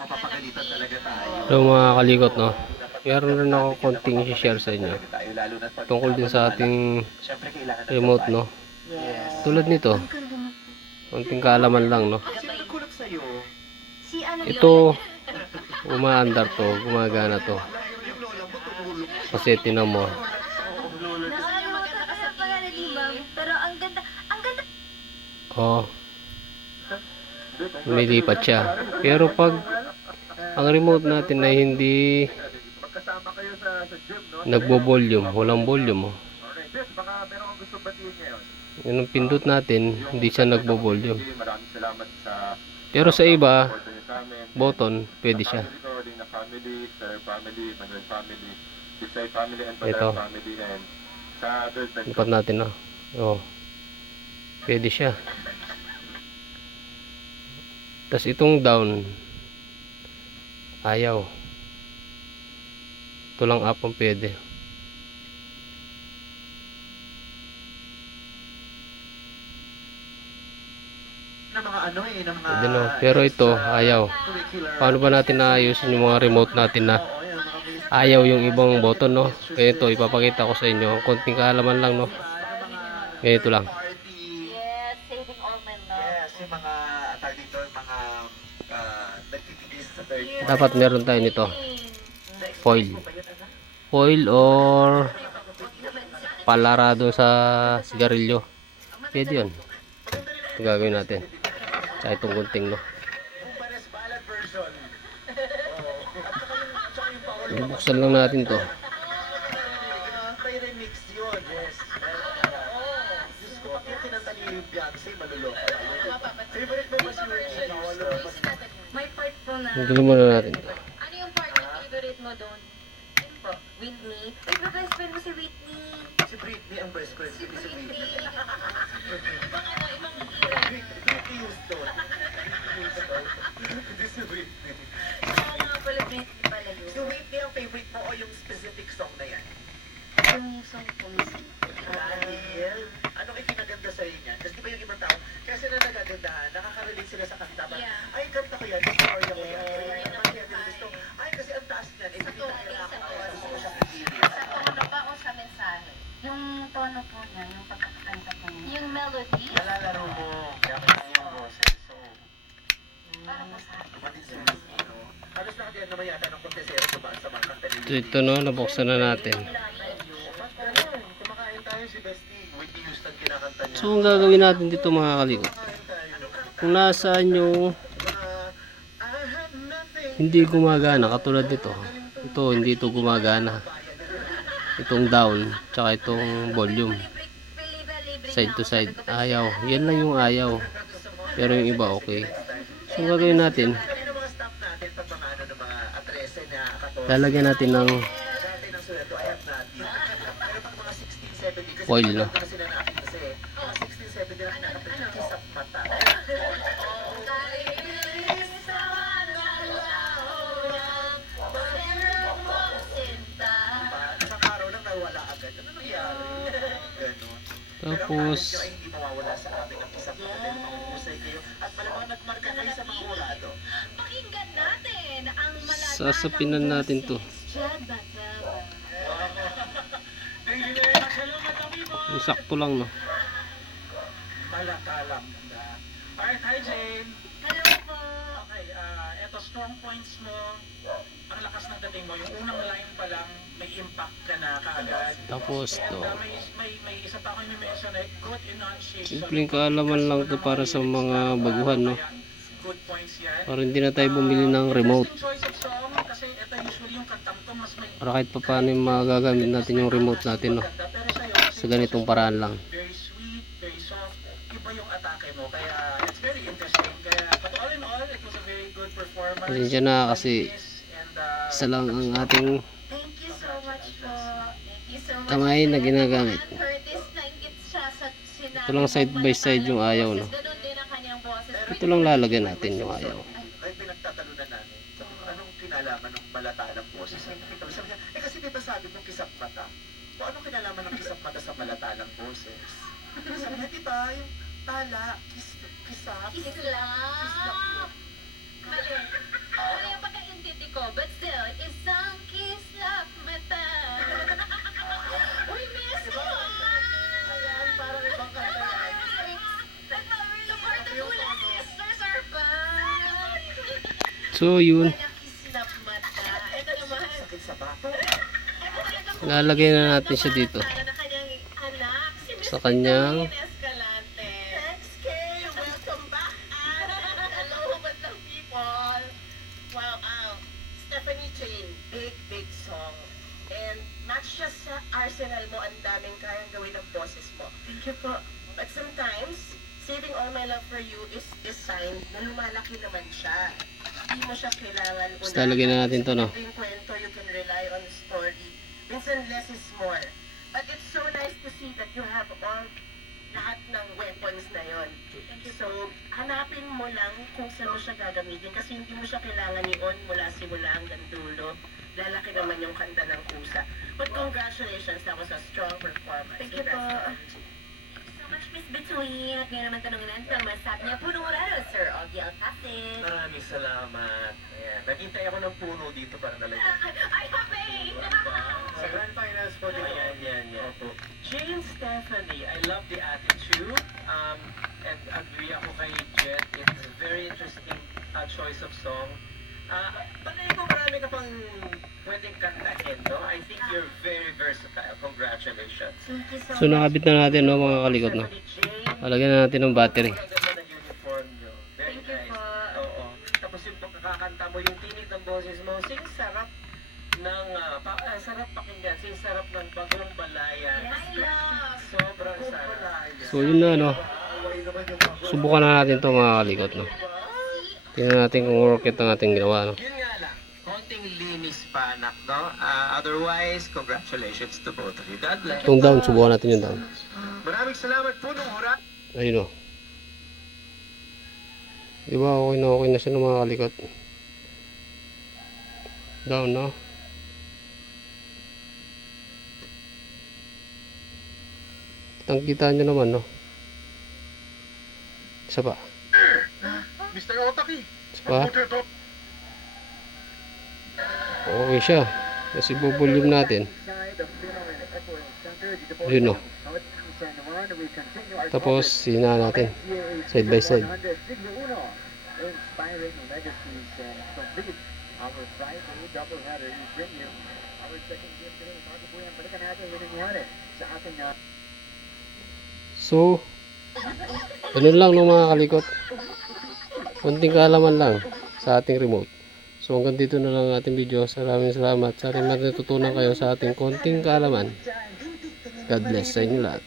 Mapapagalitan talaga tayo. Hello mga kalikot, no? Meron rin ako konting i-share sa inyo tungkol din sa ating remote, no? Yes. Tulad nito, konting kaalaman lang, no? Sino nagkulap sa'yo? Ito, umaandar to, gumagana to. Yung lola mo tumulong. Kasi tinan mo, Nakalimutan ko sa pangalan ni Ma'am. Pero ang ganda, ang ganda. oh, lumilipat siya. Pero pag ang remote natin ay hindi Magkasama kayo sa gym, no? nagbo-volume, walang volume, oh. Okay, Jess, baka meron kang gusto batiin ngayon. Yun ang pindot natin, hindi siya nagbo-volume. Maraming salamat sa Pero sa iba, support niyo sa amin. button, pwede siya. Recording na family, Sir family, Manuel family, Bisay family, and Ito. Padar family, and sa adult and Lipat natin, no? Oh. Pwede siya. Tapos itong down, ayaw. Ito lang up ang pwede. na mga ano eh, na mga Pwede, no? Pero ito, ayaw. curricular. Paano ba natin naayusin yung mga remote natin na Oo, yan, mga basic ayaw yung ibang button, no? Kaya ito, ipapakita ko sa inyo. Konting kaalaman lang, no? Ganito lang. party. Yes, saving all my love. Yes, yung mga tag dito, mga nagtitiis sa third party. Dapat meron tayo nito. Foil. Foil or palarado sa sigarilyo. Pwede yun. Ito gagawin natin. Tsaka itong gunting, no? Kumpares ballad version. Bubuksan lang natin to. May remix yun, yes. Diyos ko, pag yung kinanta ni Beyonce, maluloko. Favorite mo ba si Whitney? May part po na. Gulo muna natin to. Ano yung part na favorite mo doon? Yun po, Whitney. Ay, ba best friend mo si Whitney? Si Britney ang best friend, si Whitney. Britney. Ibang Britney Houston. Hindi si Britney. Oo nga pala, Whitney pala yun. Si Whitney ang favorite mo o yung specific song na yan? Yung song po mismo. Dahil, anong ikinaganda sa'yo niyan? Kasi di ba yung ibang tao, kaya sila nagagandahan, nakaka-relate sila sa kanta. Yeah. Ay, kanta ko yan, istorya ko yan. Kaya naman kaya nila gusto, ay, kasi ang taas niyan, eh, hindi tayo nakakatawa. Gusto ko siya kikilig. Sa tono pa o sa mensahe? Yung tono po niya, yung pagkakanta po niya. Yung melody? Nalalaro mo, dapat yung boses. So, Para po sa akin. kapatid sa Filipino, halos nakatiyan naman yata ng kontesero sa mga kanta nila. Ito, no? Nabuksan na natin. Ganun, kumakain tayo si Bestie. Whitney Houston kinakanta niya. So, ang gagawin natin dito mga kalikot. Kumakain tayo. Kung nasaan yung I have nothing. hindi gumagana, katulad nito. Ito, hindi ito gumagana. Itong down, tsaka itong volume. Side to side. Ayaw. Yan lang yung ayaw. Pero yung iba, okay. So, ang gagawin natin, Kanina mga staff natin, pag mga ano na mga atrese na 14, lalagyan natin ng dati ng sweldo, I have nothing. Pero pag mga 16, 17, kasi Foil, no? na sila nakita kasi, mga 16, 17 na kinakanta niya, kisap mata. Diba? Isang araw lang nawala agad. Ano nangyari? Ganon. tapos Pero ang ay hindi mawawala sa amin ang kisap mata dahil mahusay kayo at malamang nagmarka kayo sa mga hurado. Pakinggan natin ang malata sasapinan natin to. Yung sakto lang, no? Malakalang na. Alright, hi Jane. Hello po. Okay, eto strong points mo. Ang lakas ng dating mo. Yung unang line pa lang, may impact ka na kaagad. Tapos And to. may isa pa ako yung mention eh, good enunciation. Simpleng kaalaman lang to para sa mga baguhan, no? Good points yan. Para hindi na tayo bumili ng remote. Interesting choice of song kasi ito usually yung kantang to mas may Para kahit pa paano yung magagamit natin yung remote natin, no? ganda. Pero sa'yo, Sa ganitong paraan lang. very sweet, very soft. Iba yung atake mo. Kaya it's very interesting. Kaya but all in all, it was a very good performance. Pasensya na kasi And, isa lang ang ating Thank you so much po. Thank you so much. kamay na ginagamit. Curtis, nainggit siya sa sinabi. Ito lang side by side yung ayaw, no? Ganun din ang kanyang boses. Ito lang lalagyan natin yung ayaw. ay pinagtatalunan namin. So, anong kinalaman ng malata ng boses? Sabi niya, kasi di ba sabi mo kisap mata? O anong kinalaman ng kisap mata sa malata ng boses? Sabi niya, di ba yung tala, kisap? Kiss lang. Kiss lang yun. Mali. Ano yung So yun, Snap mata. Ito naman. Sakit sa bato. lalagay na natin siya dito Sana na kanyang anak, si Miss sa kanyang Vitamin Escalante. Thanks, Kay. Welcome back. Hello, madlang people. Wow. Stephanie Jane, big song. And match siya sa arsenal mo, ang daming kayang gawin ng boses mo. Thank you po. But sometimes, Saving All My Love For You is sign na lumalaki naman siya. Hindi mo siya kailangan Basta lalagyan na natin to, no? Yung kwento, you can rely on the story. Minsan less is more. But it's so nice to see that you have all lahat ng weapons na yon. So, hanapin mo lang kung saan mo siya gagamitin kasi hindi mo siya kailangan i-on mula simula hanggang dulo. Lalaki naman yung kanta ng kusa. But congratulations, that was a strong performance. Thank you po. So much, Miss Between. At ngayon naman tanongin natin ang masasabi niya. Punong Orado, Sir Augie Alcacid. Maraming salamat. Ayan. Naghintay ako ng puno dito para nalagyan. Ay, happy! Sa Grand Finals po din. Yan. Opo. Jane Stephanie, I love the attitude. And agree ako kay Jet. It's a very interesting choice of song. Palagi ko marami ka pang pwedeng kantahin, no? I think you're very versatile. Congratulations. Thank you so So much. nakabit na natin, no, mga kalikot, no. Stephanie Jane, Lalagyan na natin ng battery. ang ganda ng uniform nyo. Very Thank you nice. po. Oo. Tapos yung pagkakakanta mo, yung tinig ng boses mo, sing sarap ng, sarap pakinggan, sing sarap ng Bagong Balayan. Yes, love. Sobrang sarap. So yun na, no. Subukan na natin to, mga kalikot, no. Tingnan natin kung work it ang ating ginawa, no. Yun nga lang, konting linis pa, anak, no? Otherwise, congratulations to both of you. God bless. Itong down, subukan natin yung down. Maraming salamat po nung hura. Ayun, no. Diba, okay na siya ng mga kalikot. Down, no. Kitang-kita nyo naman, no. Isa pa. Mr. Otaki. Isa pa. Okay siya. Kasi bubulyum natin. Ayun, no. Tapos, sina natin. Side by side. Inspiring legacies and complete our Friday doubleheader. We bring you our second gift today. Bago po yan, balikan natin yung nangyari sa ating So, ganun lang, no, mga kalikot. Konting kaalaman lang sa ating remote. So hanggang dito na lang ang ating video. Maraming salamat. Sana may natutunan kayo sa ating konting kaalaman. God bless sa inyo lahat.